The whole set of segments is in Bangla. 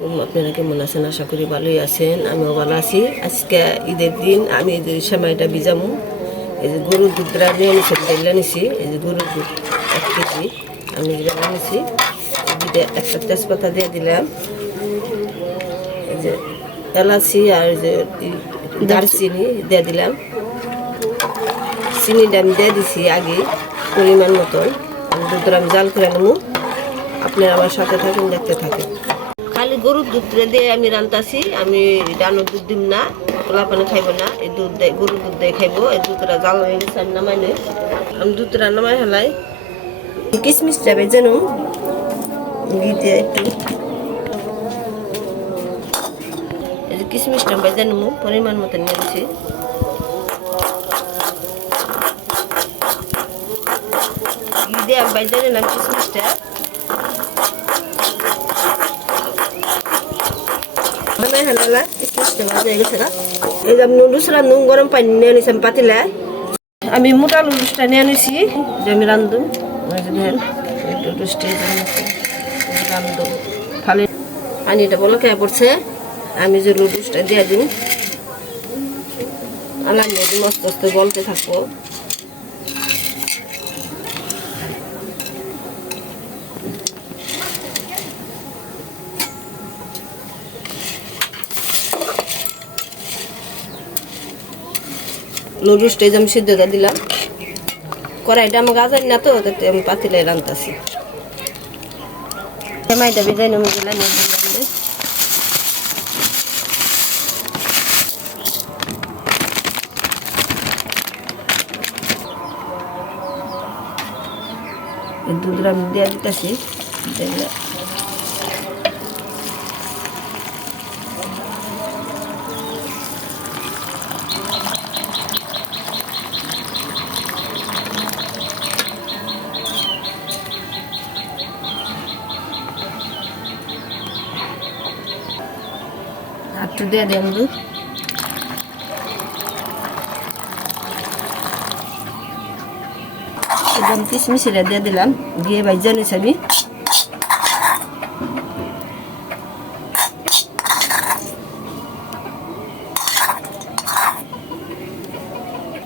আলাইকুম, আপনারা কেমন আছেন? আশা করি ভালোই আছেন, আমিও ভালো আছি। আজকে ঈদের দিন, আমি এই যে সেমাইটা ভিজামু। এই যে গরুর দুধটা নিয়ে নিছি বেলা নিছি। এই যে গরুর দুধ, এক কেজি, আমি নিছি দুধে একটা তেজপাতা দিয়ে দিলাম। এই যে এলাচি আর যে দারচিনি দিয়ে দিলাম। চিনিটা আমি দিয়ে দিছি আগে, পরিমাণ মতন। আমি দুধটা আমি জাল করে নেব। আপনারা আমার সাথে থাকেন, দেখতে থাকেন। গরুর দুধ দিয়ে আমি রান্তাছি আমি ডানোর দুধ দিম না পোলা পানি খাইব না, এই দুধ দিয়ে গরুর দুধ দিয়ে খাইব, এই দুধটা জাল হয়ে গেছে, আমি নামাই নই। আমি দুধটা নামাই হেলাই কিশমিশটা বেজে নুম ঘি দিয়ে একটু। কিশমিশটা বেজে নেব পরিমাণ মতো নিয়ে দিছি ঘি দিয়ে আমি মানে হালালা ভাজা হয়ে গেছে এই যে রান্ধুম গরম পানি নিয়ে নিছি আমি পাতিলা। আমি মোটা নুডলসটা নিয়ে যে আমি পানিটা বলো খেয়ে পড়ছে? আমি যে নুডলসটা দিয়ে দিই আলাম মস্ত মস্ত গলতে থাকব। নুডলসটা আমি সিদ্ধটা দিলাম। কড়াইটা আমার গাজাই না তো, তাতে আমি পাতিলে রান্তাছি। সেমাইটা বেজাই নমি দিলাম। দুধটা আমি দিয়ে দিতেছি। একটু দিয়ে দিলাম দুধ। একদম কিশমিশিটা দিয়ে দিলাম, দিয়ে ভাইজা নিছি আমি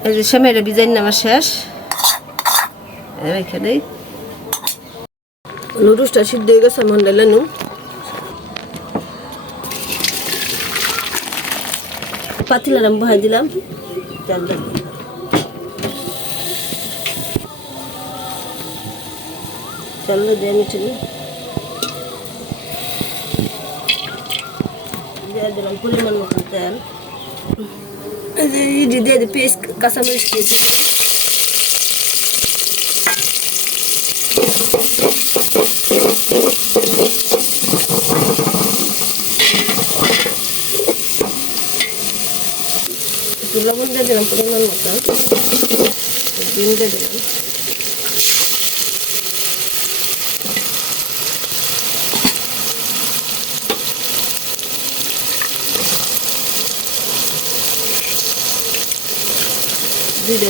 এই যে সেমাইটা ডিজাইন আমার শেষ। রেখে দেই। নুডলসটা সিদ্ধ হয়ে গেছে মন পাতিলার আমি বহাই দিলাম তেল দিয়ে দিয়ে মিঠে দিয়ে দিলাম পরিমাণ মতো তেল দিয়ে পেস্ট কাঁচামরিচ দিয়ে দিলাম একটু লবণ দিয়ে দিলাম পরিমাণ মতন ডিম দিয়ে দিলাম দুইটা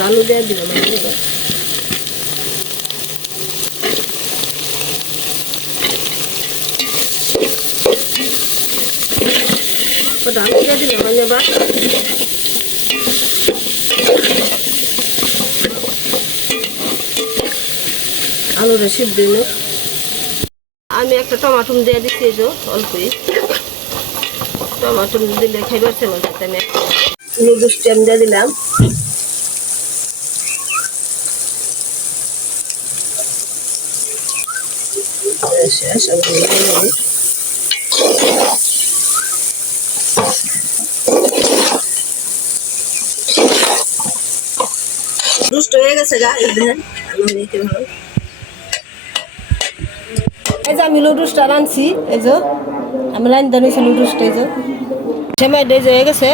দিলাম কটা আলু দিয়ে দিলাম কটা আলু দিয়ে দিলাম আমি এবার আলুটা সিদ্ধ হইল আমি একটা টমাটো দিয়ে দিচ্ছি এই যে, অল্পই। টমাটো দিলে খাইবার সেমন আমি আমি দিয়ে দিলাম। শেষ আমি দিয়ে দিলাম। দুষ্ট হয়ে গেছে গা, এই দেখেন আমার মেয়েকে ভালো এই যে আমি লুডুসটা রাঁধছি, এই যে, আমি লাইন দাঁড়িয়েছি লুডুসটা এই যে সেমাই ডে যে হয়ে গেছে